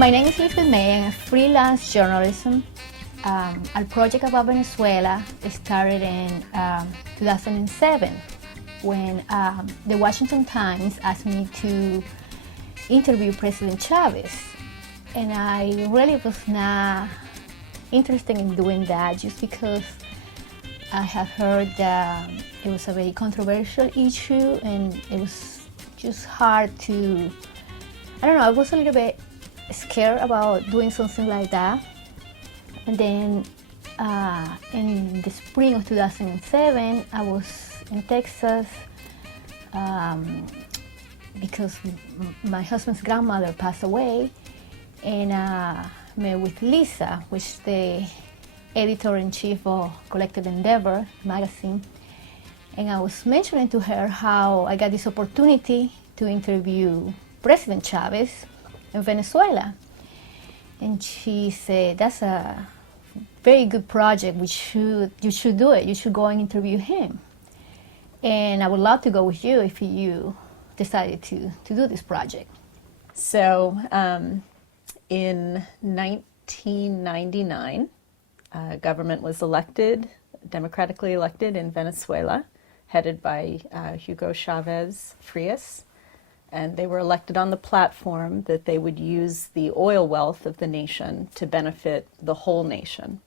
My name is Lisa May. I'm a freelance journalism. Our project about Venezuela started in 2007 when the Washington Times asked me to interview President Chavez. And I really was not interested in doing that just because I have heard that it was a very controversial issue and it was just hard to, I don't know, I was a little bit scared about doing something like that. And then in the spring of 2007, I was in Texas because my husband's grandmother passed away, and met with Lisa, which is the editor-in-chief of Collective Endeavor magazine. And I was mentioning to her how I got this opportunity to interview President Chavez in Venezuela. And she said, that's a very good project. You should do it. You should go and interview him. And I would love to go with you if you decided to do this project. So in 1999, government was elected, democratically elected in Venezuela, headed by Hugo Chavez Frias. And they were elected on the platform that they would use the oil wealth of the nation to benefit the whole nation,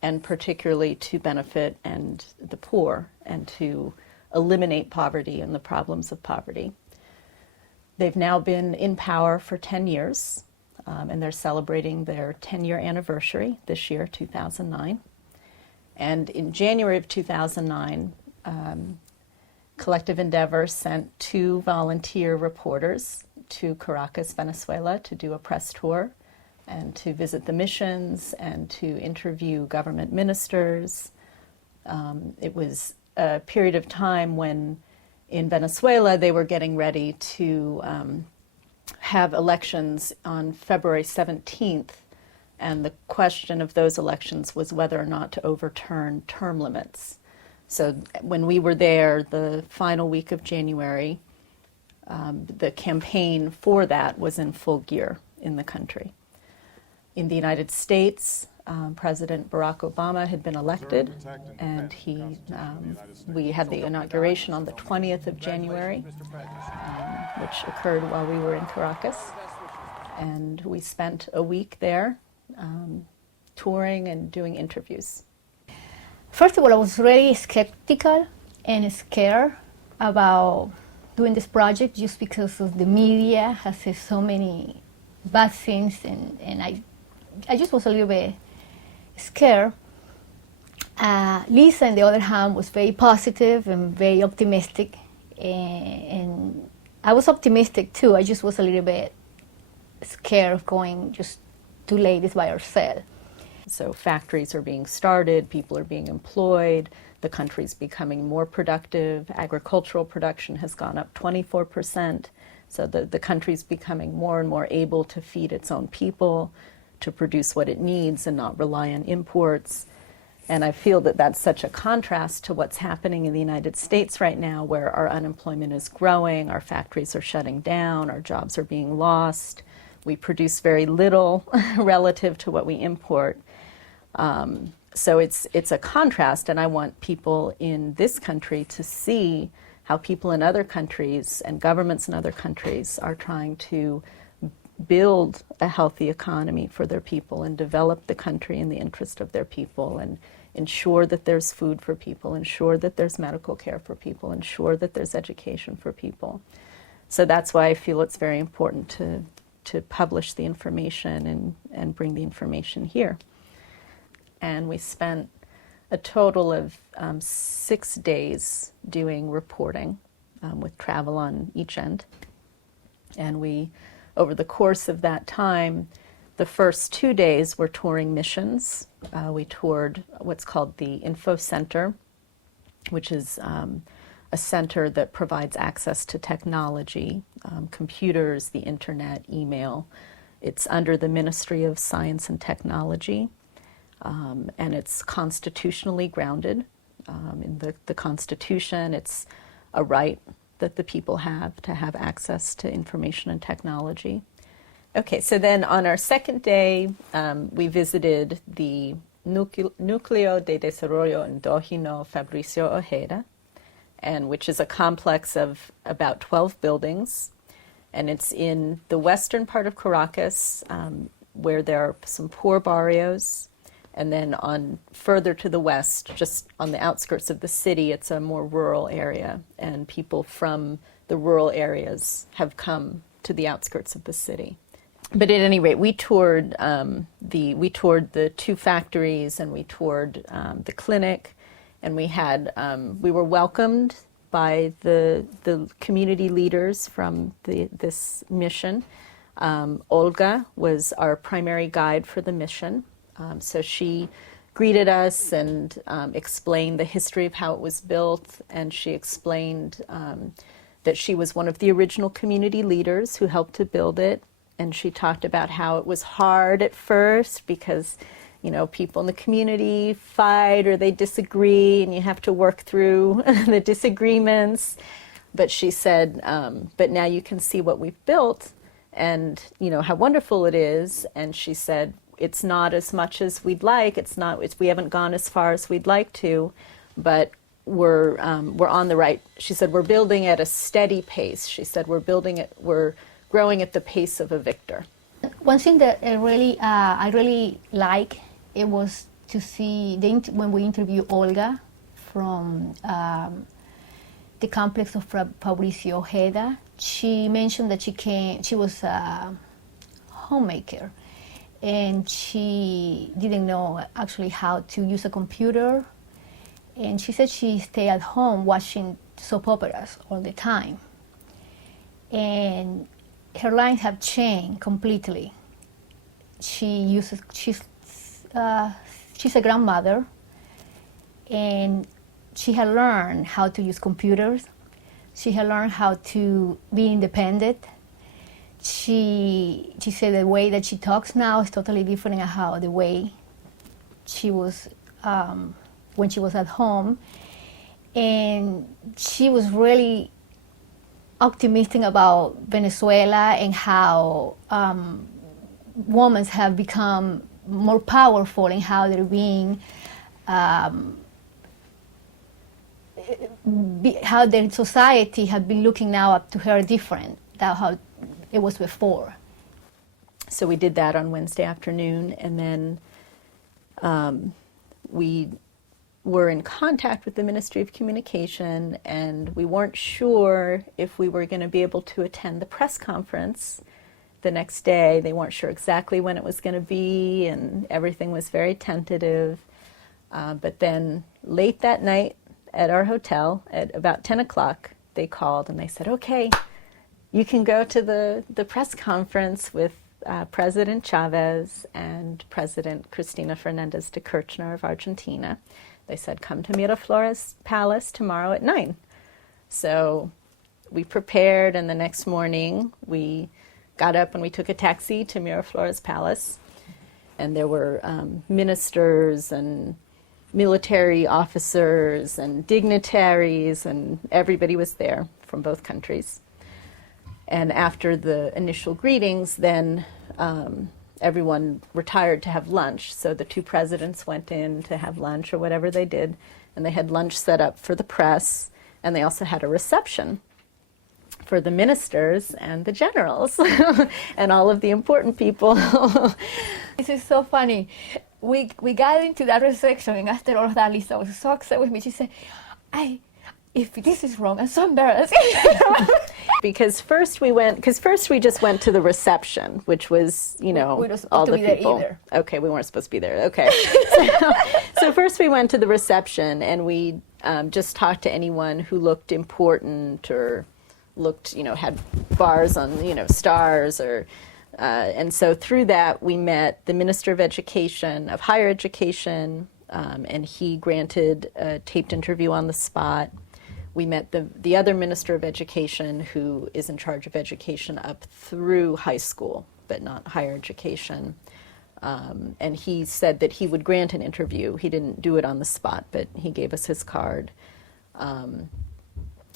and particularly to benefit the poor and to eliminate poverty and the problems of poverty. They've now been in power for 10 years, and they're celebrating their 10-year anniversary this year, 2009. And in January of 2009, Collective Endeavor sent 2 volunteer reporters to Caracas, Venezuela, to do a press tour and to visit the missions and to interview government ministers. It was a period of time when in Venezuela they were getting ready to have elections on February 17th, and the question of those elections was whether or not to overturn term limits. So when we were there the final week of January, the campaign for that was in full gear in the country. In the United States, President Barack Obama had been elected, and we had the inauguration on the 20th of January, which occurred while we were in Caracas. And we spent a week there touring and doing interviews. First of all, I was really skeptical and scared about doing this project just because of the media has said so many bad things, and I just was a little bit scared. Lisa, on the other hand, was very positive and very optimistic, and I was optimistic too. I just was a little bit scared of going just two ladies by ourselves. So factories are being started, people are being employed, the country's becoming more productive, agricultural production has gone up 24%, so the country's becoming more and more able to feed its own people, to produce what it needs and not rely on imports. And I feel that that's such a contrast to what's happening in the United States right now, where our unemployment is growing, our factories are shutting down, our jobs are being lost, we produce very little relative to what we import. So it's a contrast, and I want people in this country to see how people in other countries and governments in other countries are trying to build a healthy economy for their people and develop the country in the interest of their people and ensure that there's food for people, ensure that there's medical care for people, ensure that there's education for people. So that's why I feel it's very important to publish the information and bring the information here. And we spent a total of 6 days doing reporting with travel on each end. And we, over the course of that time, the first 2 days were touring missions. We toured what's called the Info Center, which is a center that provides access to technology, computers, the internet, email. It's under the Ministry of Science and Technology. And it's constitutionally grounded in the Constitution. It's a right that the people have to have access to information and technology. Okay, so then on our second day, we visited the Núcleo de Desarrollo Endógeno Fabricio Ojeda, and which is a complex of about 12 buildings. And it's in the western part of Caracas, where there are some poor barrios. And then on further to the west, just on the outskirts of the city, it's a more rural area. And people from the rural areas have come to the outskirts of the city. But at any rate, we toured the two factories, and we toured the clinic, and we were welcomed by the community leaders from this mission. Olga was our primary guide for the mission, so she greeted us and explained the history of how it was built, and she explained that she was one of the original community leaders who helped to build it. And she talked about how it was hard at first because, people in the community fight or they disagree, and you have to work through the disagreements. But she said, but now you can see what we've built and, how wonderful it is. And she said, it's not as much as we'd like. We haven't gone as far as we'd like to, but we're on the right. She said, we're building at a steady pace. She said, we're growing at the pace of a victor. One thing that I really like, it was to see when we interviewed Olga from the complex of Fabricio Ojeda. She mentioned that she was a homemaker, and she didn't know actually how to use a computer. And she said she stayed at home watching soap operas all the time. And her lines have changed completely. She's a grandmother, and she had learned how to use computers. She had learned how to be independent. She said the way that she talks now is totally different than how the way she was when she was at home. And she was really optimistic about Venezuela and how women have become more powerful and how they're being, how their society had been looking now up to her different than how it was before. So we did that on Wednesday afternoon, and then we were in contact with the Ministry of Communication, and we weren't sure if we were going to be able to attend the press conference the next day. They weren't sure exactly when it was going to be, and everything was very tentative. But then late that night at our hotel, at about 10 o'clock, they called and they said, okay, you can go to the press conference with President Chavez and President Cristina Fernandez de Kirchner of Argentina. They said, come to Miraflores Palace tomorrow at 9. So we prepared, and the next morning we got up and we took a taxi to Miraflores Palace. And there were ministers and military officers and dignitaries, and everybody was there from both countries. And after the initial greetings, then everyone retired to have lunch. So the two presidents went in to have lunch or whatever they did, and they had lunch set up for the press, and they also had a reception for the ministers and the generals and all of the important people. This is so funny. We got into that reception, and after all of that, Lisa was so upset with me. She said, if this is wrong, I'm so embarrassed. Because first we just went to the reception, which was, we weren't supposed all to the be people. there either. Okay, we weren't supposed to be there. Okay. So first we went to the reception, and we just talked to anyone who looked important or looked, had bars on, stars or, and so through that we met the Minister of Education, of Higher Education, and he granted a taped interview on the spot. We met the other Minister of Education, who is in charge of education up through high school, but not higher education. And he said that he would grant an interview. He didn't do it on the spot, but he gave us his card. And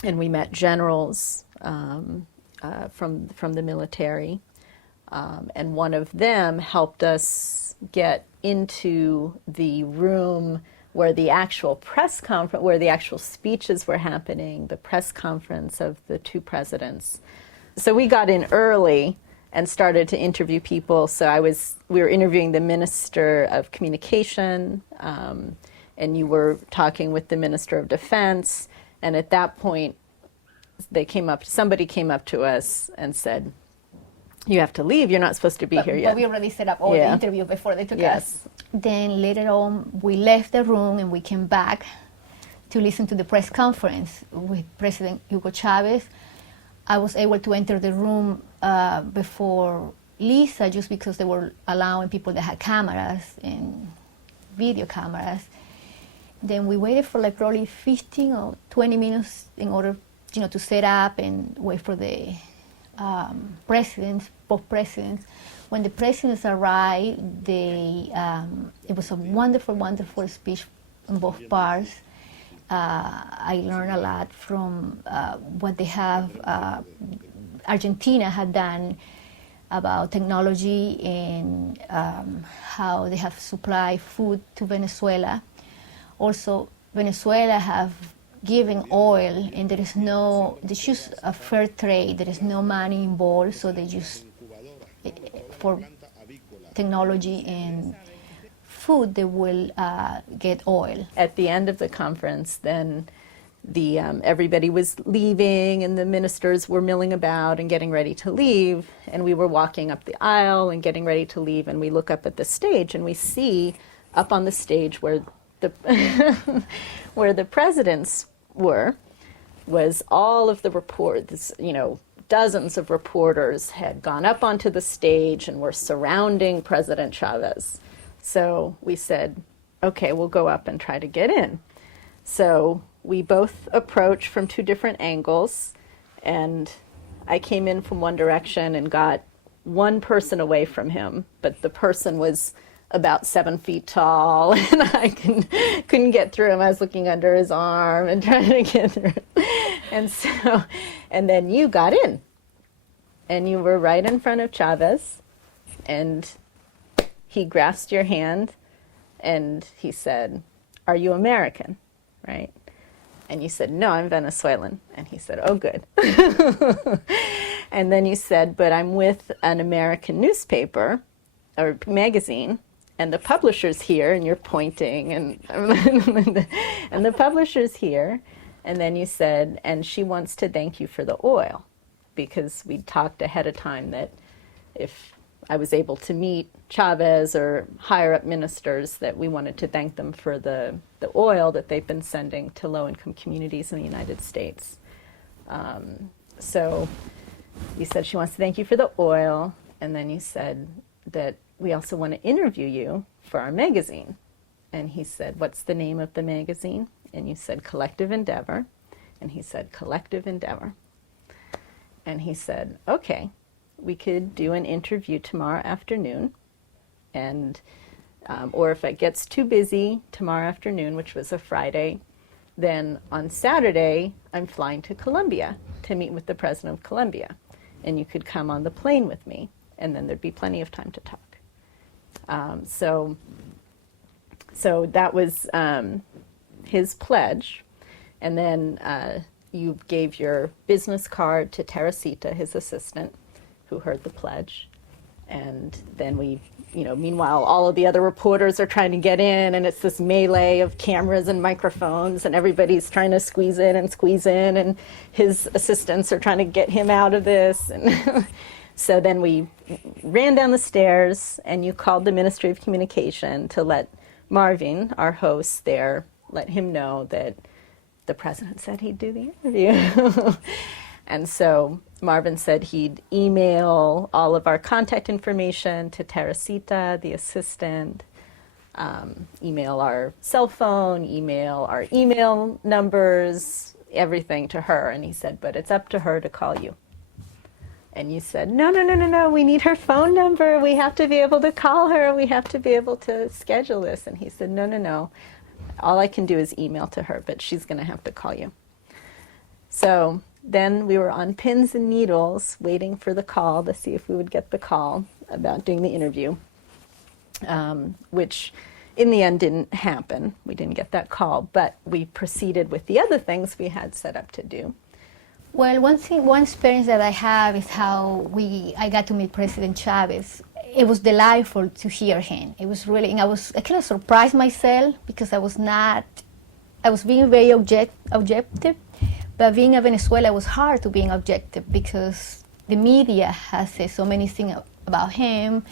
we met generals from the military. And one of them helped us get into the room where the actual press conference, where the actual speeches were happening, the press conference of the two presidents. So we got in early and started to interview people. So we were interviewing the Minister of Communication, and you were talking with the Minister of Defense. And at that point, somebody came up to us and said, "You have to leave. You're not supposed to be here yet." But we already set up all the interview before they took us. Then later on, we left the room and we came back to listen to the press conference with President Hugo Chavez. I was able to enter the room before Lisa, just because they were allowing people that had cameras and video cameras. Then we waited for like probably 15 or 20 minutes in order, to set up and wait for the both presidents. When the presidents arrived, it was a wonderful, wonderful speech on both parts. I learned a lot from what they have, Argentina had done about technology and how they have supplied food to Venezuela. Also, Venezuela have given oil, and they choose a fair trade. There is no money involved, so they use for technology and food, they will get oil. At the end of the conference, then everybody was leaving, and the ministers were milling about and getting ready to leave, and we were walking up the aisle and getting ready to leave, and we look up at the stage, and we see up on the stage where the where the presidents was all of the reporters, dozens of reporters had gone up onto the stage and were surrounding President Chavez. So we said, okay, we'll go up and try to get in. So we both approached from two different angles, and I came in from one direction and got one person away from him, but the person was about 7 feet tall, and I couldn't get through him. I was looking under his arm and trying to get through. And then you got in, and you were right in front of Chavez, and he grasped your hand, and he said, "Are you American?" Right? And you said, "No, I'm Venezuelan." And he said, "Oh, good." And then you said, "But I'm with an American newspaper or magazine, and the publisher's here," and you're pointing, and and the publisher's here. And then you said, "And she wants to thank you for the oil," because we talked ahead of time that if I was able to meet Chavez or higher up ministers, that we wanted to thank them for the oil that they've been sending to low-income communities in the United States. So you said she wants to thank you for the oil, and then you said that we also want to interview you for our magazine. And he said, "What's the name of the magazine?" And you said, "Collective Endeavor." And he said, "Collective Endeavor." And he said, "Okay, we could do an interview tomorrow afternoon, and or if it gets too busy tomorrow afternoon," which was a Friday, "then on Saturday I'm flying to Colombia to meet with the president of Colombia, and you could come on the plane with me, and then there'd be plenty of time to talk." So that was his pledge, and then you gave your business card to Teresita, his assistant, who heard the pledge. And then we, meanwhile, all of the other reporters are trying to get in, and it's this melee of cameras and microphones, and everybody's trying to squeeze in, and his assistants are trying to get him out of this. And so then we ran down the stairs, and you called the Ministry of Communication to let Marvin, our host there, let him know that the president said he'd do the interview. And so Marvin said he'd email all of our contact information to Teresita, the assistant, email our cell phone, email our email numbers, everything to her. And he said, "But it's up to her to call you." And you said, No, we need her phone number. We have to be able to call her. We have to be able to schedule this. And he said, No. All I can do is email to her, but she's going to have to call you. So then we were on pins and needles waiting for the call to see if we would get the call about doing the interview, which in the end didn't happen. We didn't get that call, but we proceeded with the other things we had set up to do. Well, one experience that I have is how I got to meet President Chavez. It was delightful to hear him. It was really, and I kind of surprised myself because I was being very objective, but being in Venezuela, it was hard to being objective because the media has said so many things about him.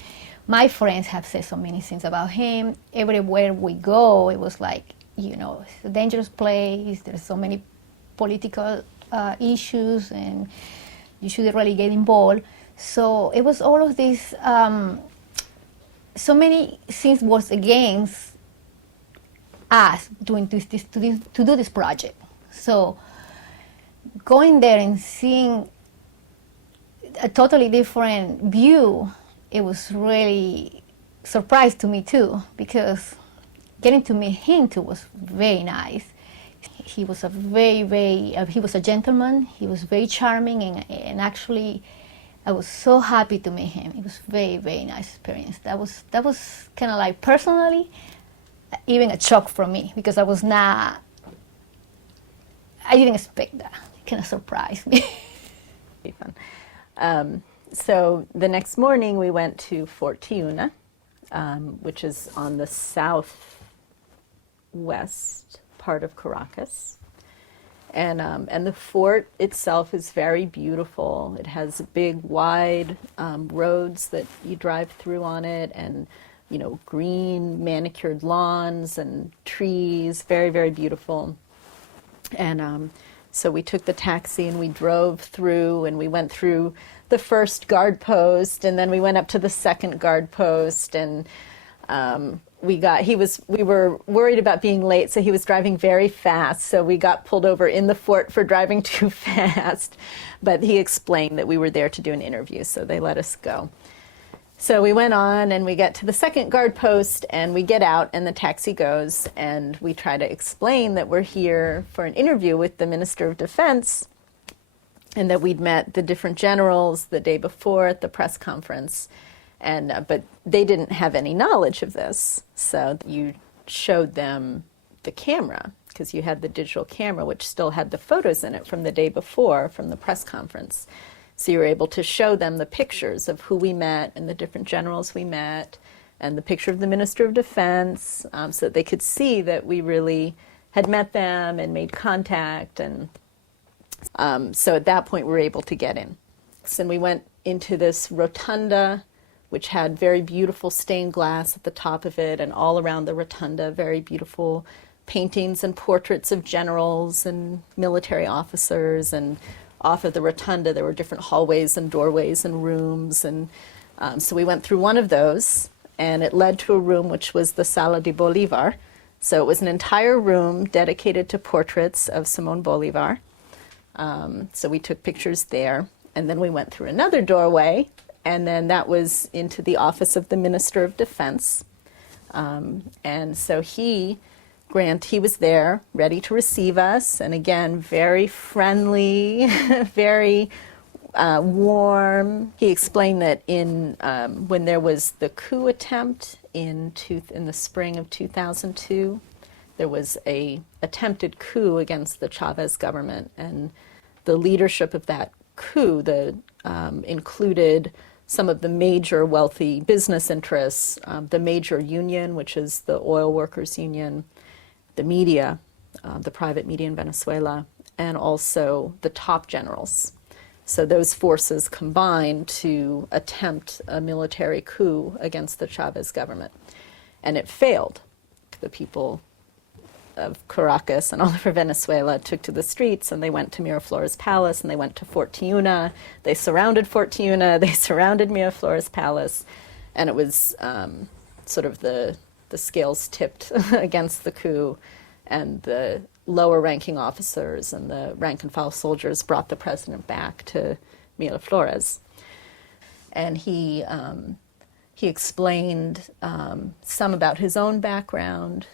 My friends have said so many things about him. Everywhere we go, it was like, it's a dangerous place. There's so many political issues, and you shouldn't really get involved. So it was all of these, so many things was against us doing to do this project. So going there and seeing a totally different view, it was really surprise to me too, because getting to meet him too was very nice. He was he was a gentleman. He was very charming, and actually, I was so happy to meet him. It was very, very nice experience. That was kind of like personally, even a shock for me because I didn't expect that. It kind of surprised me. Fun. So the next morning we went to Fort Tiuna, which is on the southwest part of Caracas. And the fort itself is very beautiful. It has big, wide roads that you drive through on it, and green manicured lawns and trees. Very, very beautiful. And so we took the taxi and we drove through, and we went through the first guard post, and then we went up to the second guard post, and we were worried about being late, so he was driving very fast, so we got pulled over in the fort for driving too fast, but he explained that we were there to do an interview, so they let us go. So we went on, and we get to the second guard post, and we get out, and the taxi goes, and we try to explain that we're here for an interview with the Minister of Defense, and that we'd met the different generals the day before at the press conference. And but they didn't have any knowledge of this, so you showed them the camera, because you had the digital camera, which still had the photos in it from the day before from the press conference. So you were able to show them the pictures of who we met and the different generals we met, and the picture of the Minister of Defense, so that they could see that we really had met them and made contact. And so at that point we were able to get in. And we went into this rotunda, which had very beautiful stained glass at the top of it, and all around the rotunda, very beautiful paintings and portraits of generals and military officers. And off of the rotunda, there were different hallways and doorways and rooms. And so we went through one of those, and it led to a room which was the Sala de Bolivar. So it was an entire room dedicated to portraits of Simón Bolívar. So we took pictures there, and then we went through another doorway, and then that was into the office of the Minister of Defense. And so he was there, ready to receive us, and again, very friendly, very warm. He explained that when there was the coup attempt in the spring of 2002, there was a attempted coup against the Chavez government, and the leadership of that coup included some of the major wealthy business interests, the major union, which is the oil workers union, the media, the private media in Venezuela, and also the top generals. So those forces combined to attempt a military coup against the Chavez government. And it failed. The people of Caracas and all over Venezuela took to the streets, and they went to Miraflores Palace, and they went to Fort Tiuna. They surrounded Fort Tiuna, they surrounded Miraflores Palace, and it was sort of the scales tipped against the coup, and the lower ranking officers and the rank and file soldiers brought the president back to Miraflores. And he explained some about his own background.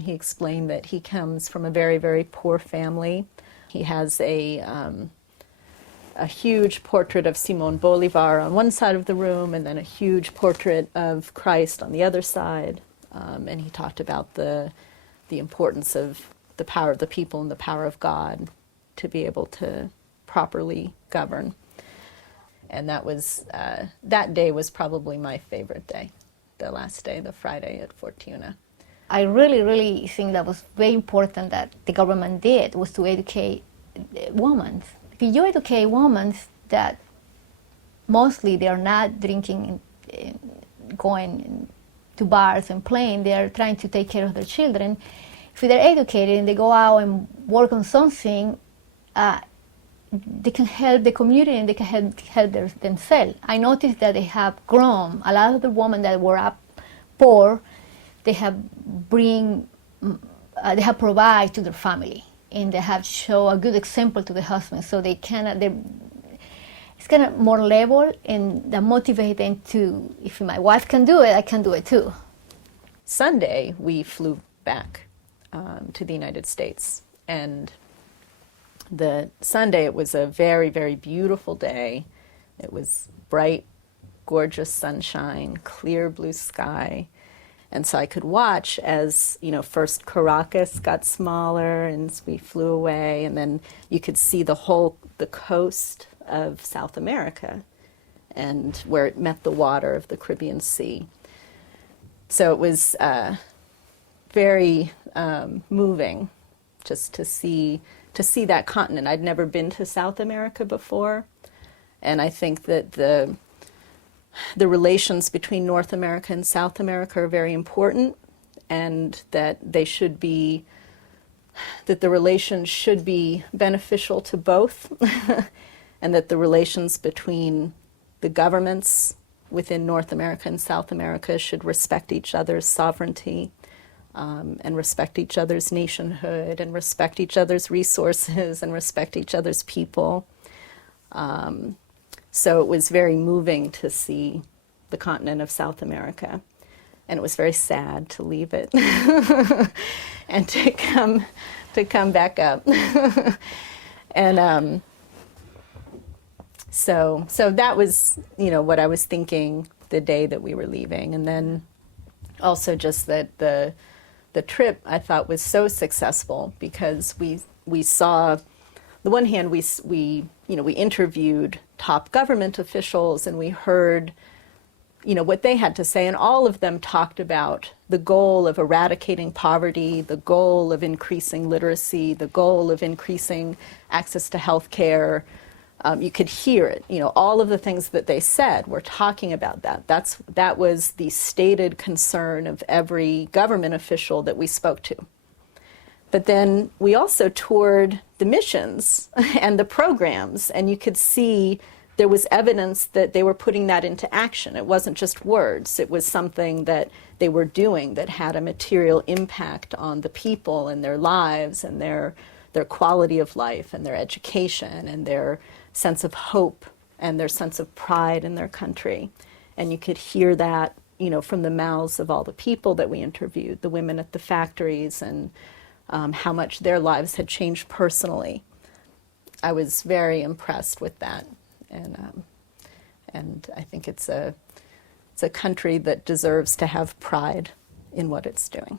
He explained that he comes from a very, very poor family. He has a a huge portrait of Simon Bolivar on one side of the room, and then a huge portrait of Christ on the other side. And he talked about the importance of the power of the people and the power of God to be able to properly govern. And that was that day was probably my favorite day, the last day, the Friday at Fortuna. I really, really think that was very important that the government did, was to educate women. If you educate women that mostly they are not drinking and going to bars and playing, they are trying to take care of their children. If they're educated and they go out and work on something, they can help the community and they can help themselves. I noticed that they have grown. A lot of the women that were up poor, they have provide to their family, and they have show a good example to the husband. So it's kind of more level, and that motivate them to, if my wife can do it, I can do it too. Sunday, we flew back to the United States, and the Sunday, it was a very, very beautiful day. It was bright, gorgeous sunshine, clear blue sky. And so I could watch as, first Caracas got smaller and we flew away, and then you could see the coast of South America and where it met the water of the Caribbean Sea. So it was very moving just to see that continent. I'd never been to South America before, and I think that the relations between North America and South America are very important, and that the relations should be beneficial to both, and that the relations between the governments within North America and South America should respect each other's sovereignty, and respect each other's nationhood, and respect each other's resources, and respect each other's people. So it was very moving to see the continent of South America, and it was very sad to leave it and to come back up. And so that was what I was thinking the day that we were leaving, and then also just that the trip I thought was so successful because we saw. On the one hand, we interviewed top government officials, and we heard, what they had to say, and all of them talked about the goal of eradicating poverty, the goal of increasing literacy, the goal of increasing access to health care. You could hear it. All of the things that they said were talking about that. That was the stated concern of every government official that we spoke to. But then we also toured the missions and the programs, and you could see there was evidence that they were putting that into action. It wasn't just words. It was something that they were doing that had a material impact on the people and their lives and their quality of life and their education and their sense of hope and their sense of pride in their country. And you could hear that, from the mouths of all the people that we interviewed, the women at the factories, and how much their lives had changed personally. I was very impressed with that, and I think it's a country that deserves to have pride in what it's doing.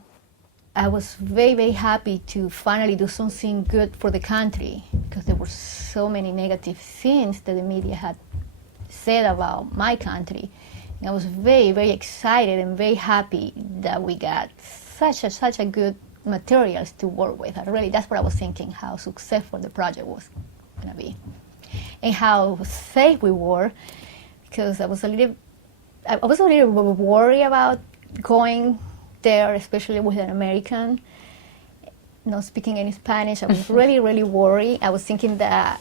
I was very, very happy to finally do something good for the country, because there were so many negative things that the media had said about my country. And I was very, very excited and very happy that we got such a good materials to work with. That's what I was thinking, how successful the project was going to be, and how safe we were, because I was a little worried about going there, especially with an American not speaking any Spanish. I was really, really worried. I was thinking that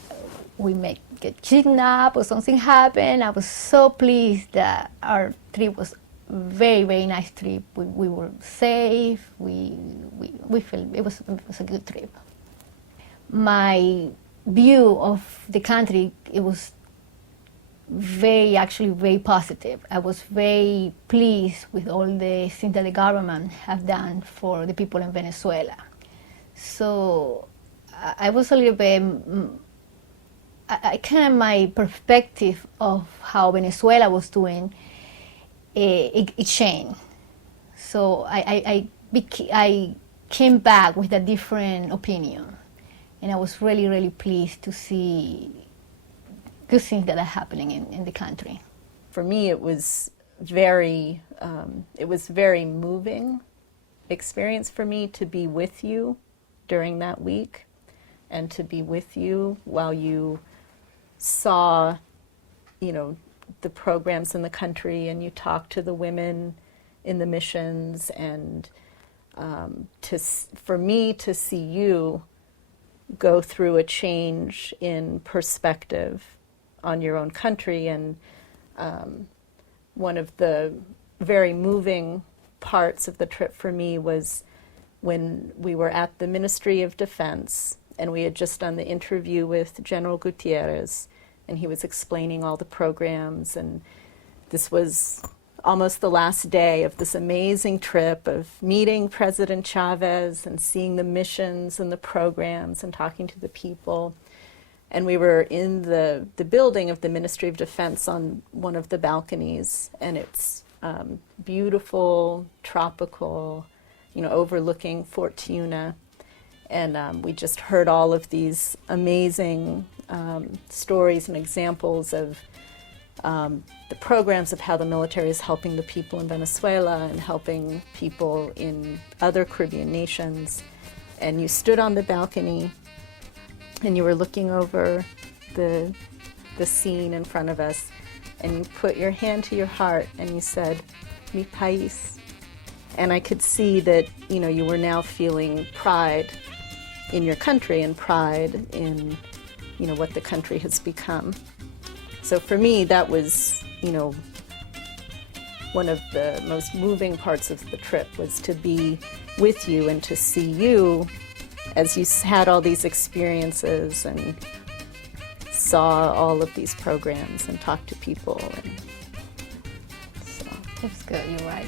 we may get kidnapped or something happen. I was so pleased that our trip was very, very nice trip. We were safe. We felt it was a good trip. My view of the country, it was actually very positive. I was very pleased with all the things that the government have done for the people in Venezuela. So I was a little bit, I kind of my perspective of how Venezuela was doing, it changed. So I came back with a different opinion, and I was really, really pleased to see good things that are happening in the country. For me, it was very moving experience for me to be with you during that week, and to be with you while you saw, the programs in the country, and you talked to the women in the missions, and for me to see you go through a change in perspective on your own country. And one of the very moving parts of the trip for me was when we were at the Ministry of Defense, and we had just done the interview with General Gutierrez, and he was explaining all the programs, and this was almost the last day of this amazing trip of meeting President Chavez and seeing the missions and the programs and talking to the people. And we were in the building of the Ministry of Defense on one of the balconies, and it's beautiful, tropical, overlooking Fortuna. And we just heard all of these amazing stories and examples of the programs of how the military is helping the people in Venezuela and helping people in other Caribbean nations. And you stood on the balcony and you were looking over the scene in front of us, and you put your hand to your heart and you said, "Mi país." And I could see that, you were now feeling pride in your country and pride in, what the country has become. So for me, that was, one of the most moving parts of the trip, was to be with you and to see you as you had all these experiences and saw all of these programs and talked to people. And so It's good, you're right.